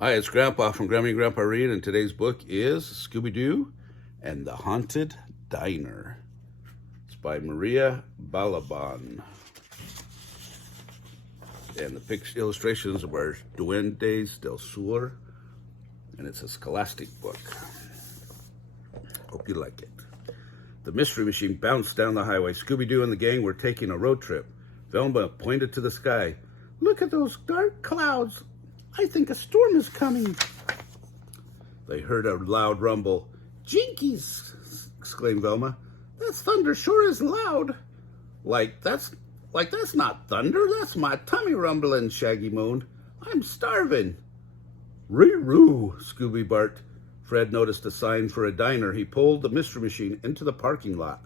Hi, it's Grandpa from Grammy and Grandpa Read, and today's book is Scooby-Doo and the Haunted Diner. It's by Mariah Balaban. And the illustrations are by Duendes del Sur, and it's a scholastic book. Hope you like it. The mystery machine bounced down the highway. Scooby-Doo and the gang were taking a road trip. Velma pointed to the sky. "Look at those dark clouds. I think a storm is coming." They heard a loud rumble. "Jinkies!" exclaimed Velma. "That thunder sure is loud." Like that's not thunder. That's my tummy rumbling," Shaggy moaned. "I'm starving." "Ree-roo," Scooby barked. Fred noticed a sign for a diner. He pulled the mystery machine into the parking lot.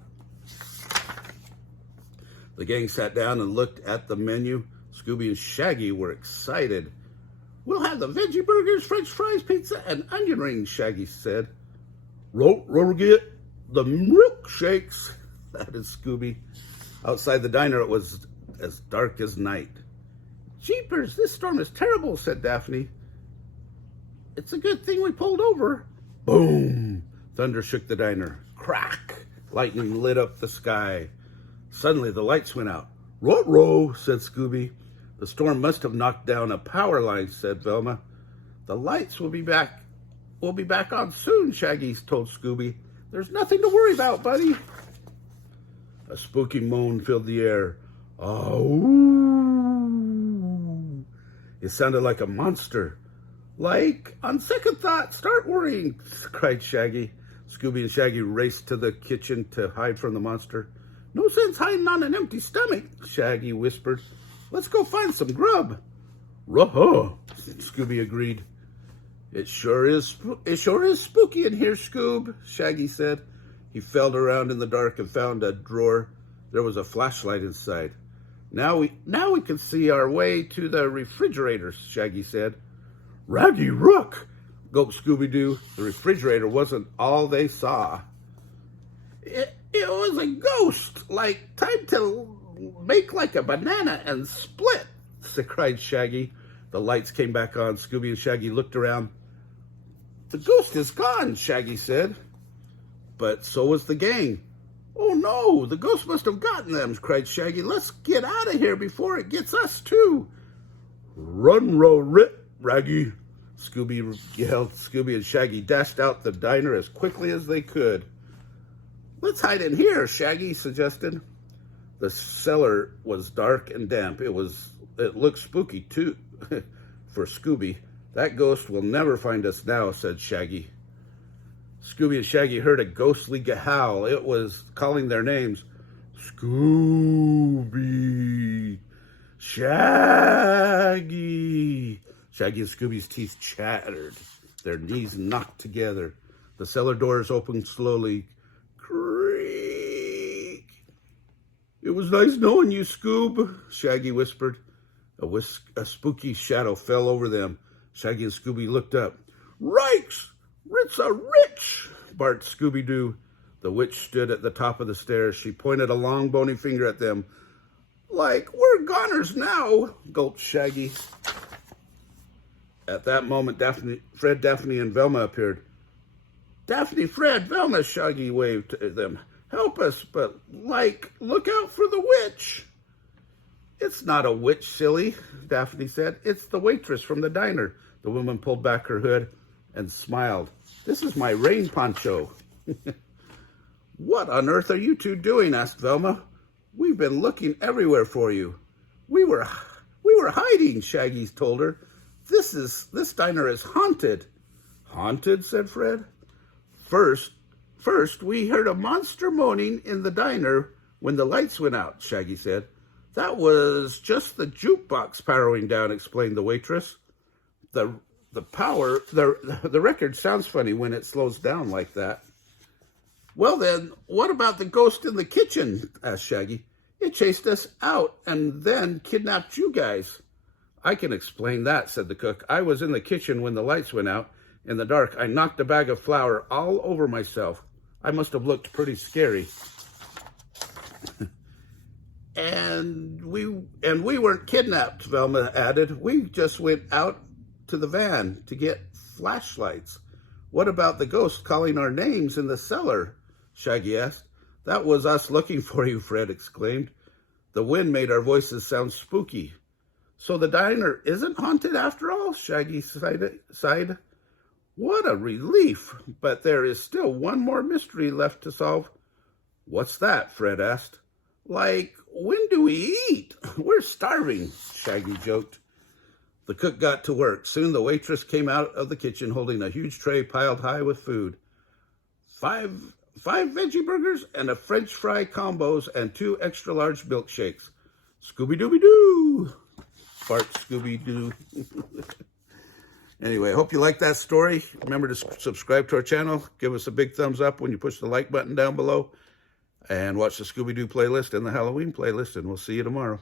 The gang sat down and looked at the menu. Scooby and Shaggy were excited. "We'll have the veggie burgers, french fries, pizza, and onion rings," Shaggy said. Roll get the milkshakes," added Scooby. Outside the diner, it was as dark as night. "Jeepers, this storm is terrible," said Daphne. "It's a good thing we pulled over." Boom! Thunder shook the diner. Crack! Lightning lit up the sky. Suddenly, the lights went out. "Ruh-roh," said Scooby. "The storm must have knocked down a power line," said Velma. "The lights will be back. We'll be back on soon," Shaggy told Scooby. "There's nothing to worry about, buddy." A spooky moan filled the air. Oh! It sounded like a monster. "Like, on second thought, start worrying," cried Shaggy. Scooby and Shaggy raced to the kitchen to hide from the monster. "No sense hiding on an empty stomach," Shaggy whispered. "Let's go find some grub." "Ruh-huh," Scooby agreed. It sure is spooky in here, Scoob," Shaggy said. He felt around in the dark and found a drawer. There was a flashlight inside. Now we can see our way to the refrigerator," Shaggy said. "Raggy Rook," gulped Scooby-Doo. The refrigerator wasn't all they saw. It was a ghost, like time to make like a banana and split," cried Shaggy. The lights came back on. Scooby and Shaggy looked around. "The ghost is gone," Shaggy said. But so was the gang. "Oh no, the ghost must have gotten them," cried Shaggy. "Let's get out of here before it gets us too." "Run, rip, Raggy," Scooby yelled. Scooby and Shaggy dashed out the diner as quickly as they could. "Let's hide in here," Shaggy suggested. The cellar was dark and damp. It looked spooky too for Scooby. "That ghost will never find us now," said Shaggy. Scooby and Shaggy heard a ghostly howl. It was calling their names. "Scooby! Shaggy!" Shaggy and Scooby's teeth chattered. Their knees knocked together. The cellar doors opened slowly. Creak! "It was nice knowing you, Scoob," Shaggy whispered. A spooky shadow fell over them. Shaggy and Scooby looked up. "Rikes! It's a rich!" barked Scooby-Doo. The witch stood at the top of the stairs. She pointed a long, bony finger at them. "Like, we're goners now," gulped Shaggy. At that moment, Fred, Daphne, and Velma appeared. "Daphne, Fred, Velma," Shaggy waved to them. "Help us, but, look out for the witch." "It's not a witch, silly," Daphne said. "It's the waitress from the diner." The woman pulled back her hood and smiled. "This is my rain poncho." "What on earth are you two doing?" asked Velma. "We've been looking everywhere for you." We were hiding," Shaggy told her. This diner is haunted." "Haunted?" said Fred. First, we heard a monster moaning in the diner when the lights went out," Shaggy said. "That was just the jukebox powering down," explained the waitress. The record sounds funny when it slows down like that." "Well then, what about the ghost in the kitchen?" asked Shaggy. "It chased us out and then kidnapped you guys." "I can explain that," said the cook. "I was in the kitchen when the lights went out. In the dark, I knocked a bag of flour all over myself. I must have looked pretty scary." And we weren't kidnapped," Velma added. "We just went out to the van to get flashlights. What about the ghost calling our names in the cellar? Shaggy asked. That was us looking for you, Fred exclaimed. The wind made our voices sound spooky. So the diner isn't haunted after all? Shaggy sighed. What a relief! But there is still one more mystery left to solve. What's that? Fred asked. Like, when do we eat? We're starving, Shaggy joked. The cook got to work. Soon the waitress came out of the kitchen holding a huge tray piled high with food. Five veggie burgers and a French fry combos and 2 extra large milkshakes. Scooby-Dooby-Doo! Fart Scooby-Doo. Anyway, I hope you liked that story. Remember to subscribe to our channel. Give us a big thumbs up when you push the like button down below. And watch the Scooby-Doo playlist and the Halloween playlist. And we'll see you tomorrow.